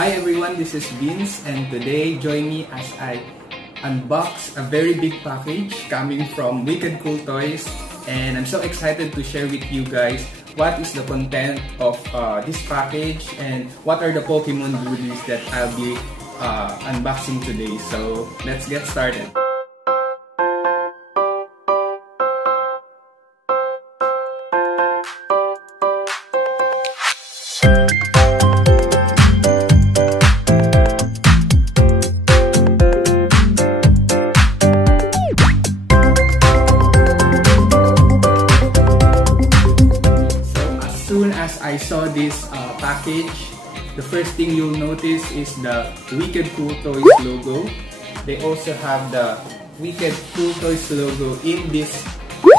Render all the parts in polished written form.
Hi everyone, this is Vince, and today join me as I unbox a very big package coming from Wicked Cool Toys, and I'm so excited to share with you guys what is the content of this package and what are the Pokemon goodies that I'll be unboxing today. So let's get started. As I saw this package, the first thing you'll notice is the Wicked Cool Toys logo. They also have the Wicked Cool Toys logo in this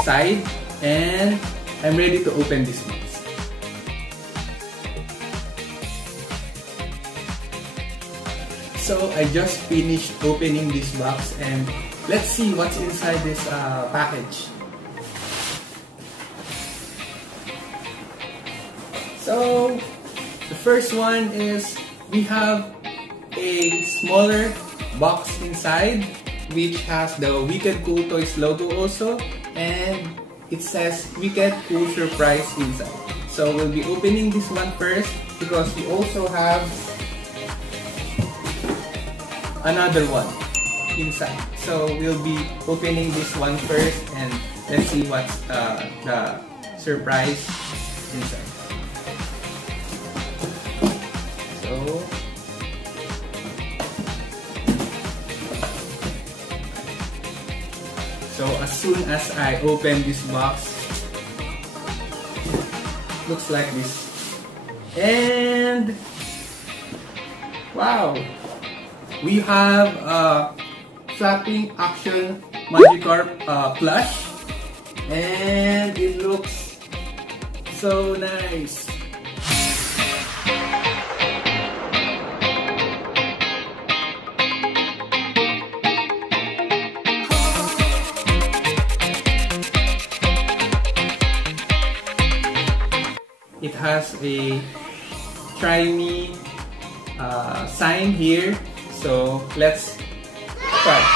side, and I'm ready to open this box. So I just finished opening this box, and let's see what's inside this package. So, the first one is we have a smaller box inside which has the Wicked Cool Toys logo also, and it says Wicked Cool Surprise inside. So, we'll be opening this one first because we also have another one inside. So, we'll be opening this one first and let's see what's the surprise inside. So as soon as I open this box, looks like this, and wow, we have a flapping action Magikarp plush, and it looks so nice. It has a try me sign here, so let's start.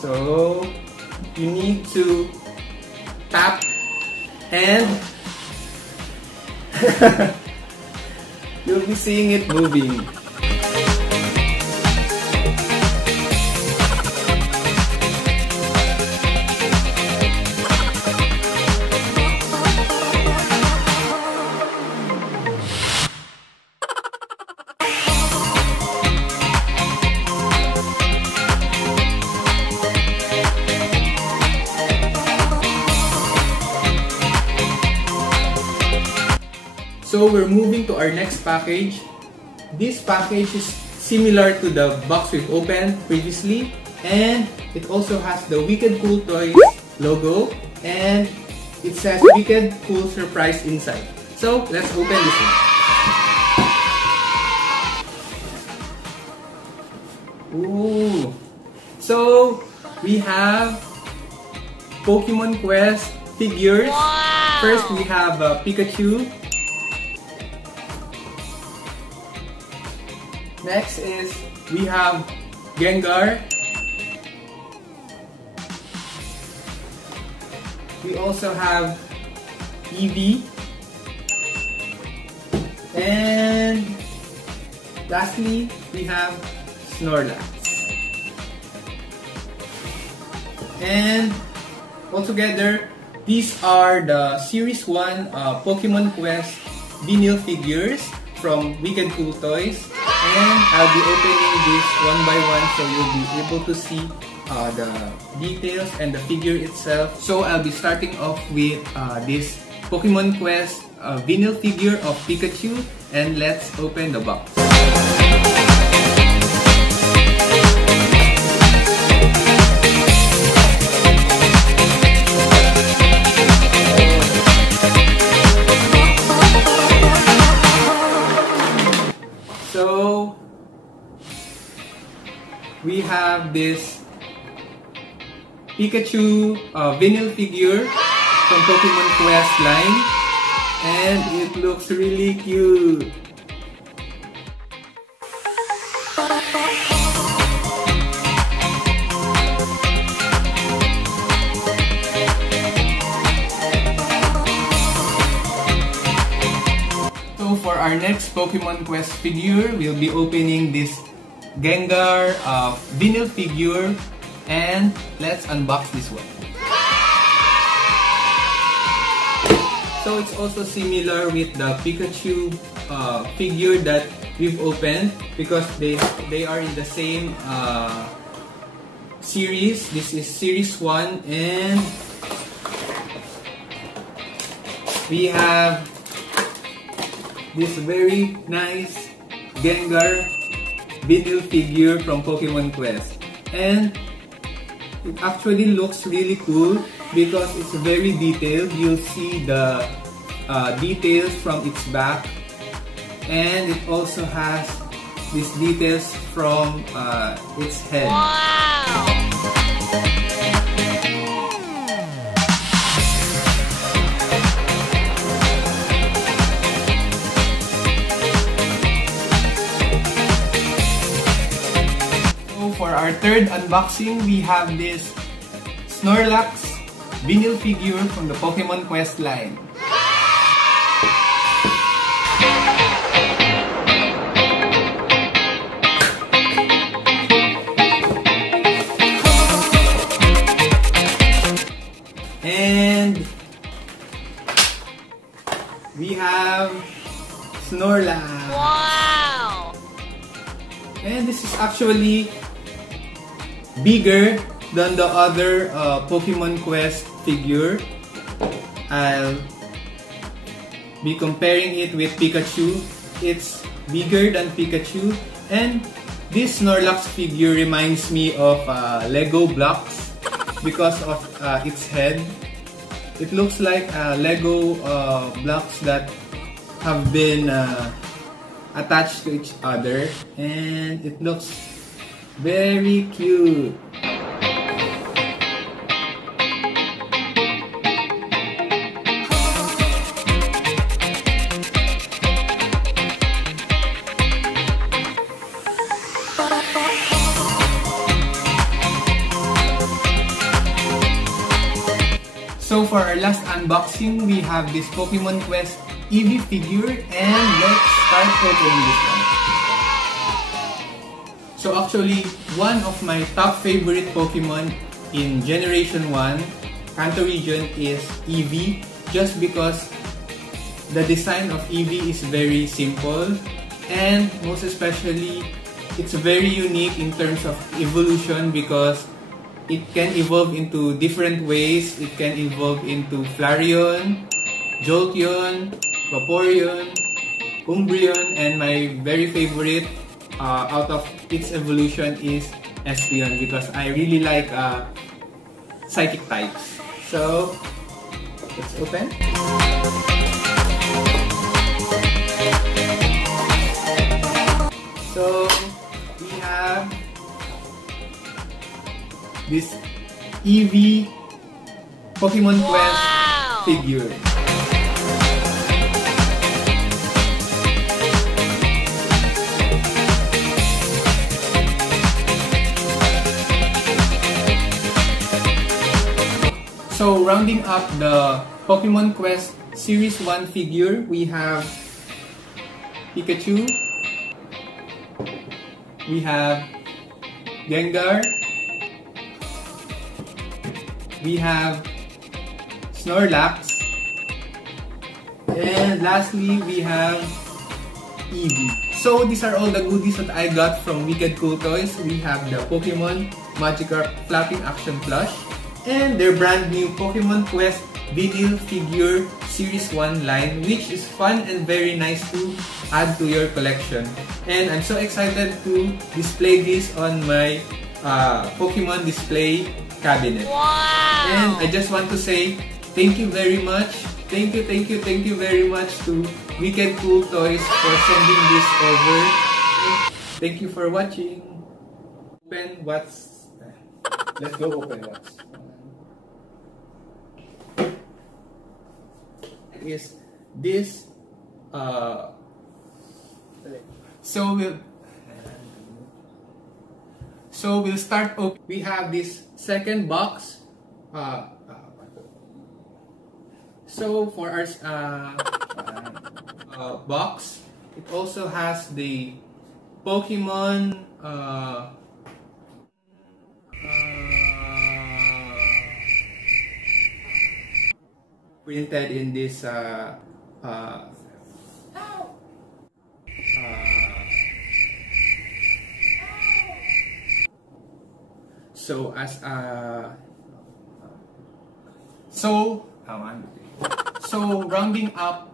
So you need to tap and you'll be seeing it moving. So we're moving to our next package. This package is similar to the box we've opened previously, and it also has the Wicked Cool Toys logo, and it says Wicked Cool Surprise inside. So let's open this one. Ooh! So we have Pokemon Quest figures. Wow. First we have Pikachu. Next is we have Gengar. We also have Eevee. And lastly, we have SNORLAX. And altogether, these are the Series 1 Pokemon Quest vinyl figures from Wicked Cool Toys. And I'll be opening this one by one so you'll be able to see the details and the figure itself. So I'll be starting off with this Pokemon Quest vinyl figure of Pikachu, and let's open the box. So we have this Pikachu vinyl figure from Pokemon Quest line. and it looks really cute. So for our next Pokemon Quest figure, we'll be opening this Gengar vinyl figure, and let's unbox this one. So it's also similar with the Pikachu figure that we've opened because they are in the same series. This is series 1, and we have this very nice Gengar vinyl figure from Pokemon Quest, and it actually looks really cool because it's very detailed. You'll see the details from its back, and it also has these details from its head. Wow! For our third unboxing, we have this SNORLAX vinyl figure from the Pokemon Quest line. And we have SNORLAX. Wow! And this is actually bigger than the other Pokemon Quest figure. I'll be comparing it with Pikachu. It's bigger than Pikachu, and this Snorlax figure reminds me of Lego blocks because of its head. It looks like Lego blocks that have been attached to each other, and it looks very cute. So for our last unboxing, we have this Pokemon Quest Eevee figure, and let's start opening this one. So actually, one of my top favorite Pokemon in Generation 1, Kanto region, is Eevee, just because the design of Eevee is very simple, and most especially, it's very unique in terms of evolution because it can evolve into different ways. It can evolve into Flareon, Jolteon, Vaporeon, Umbreon, and my very favorite out of its evolution is Espeon because I really like psychic types. So let's open. So we have this Eevee Pokemon Quest figure. So rounding up the Pokemon Quest Series 1 figure, we have Pikachu, we have Gengar, we have Snorlax, and lastly we have Eevee. So these are all the goodies that I got from Wicked Cool Toys. We have the Pokemon Magikarp Flapping Action Plush, and their brand new Pokemon Quest Vinyl Figure Series 1 line, which is fun and very nice to add to your collection. And I'm so excited to display this on my Pokemon display cabinet. Wow! And I just want to say thank you very much. Thank you very much to Wicked Cool Toys for sending this over. Thank you for watching. Open what's... Let's go open what's... is this so we'll start. We have this second box. So for our box, it also has the Pokemon printed in this so as so rounding up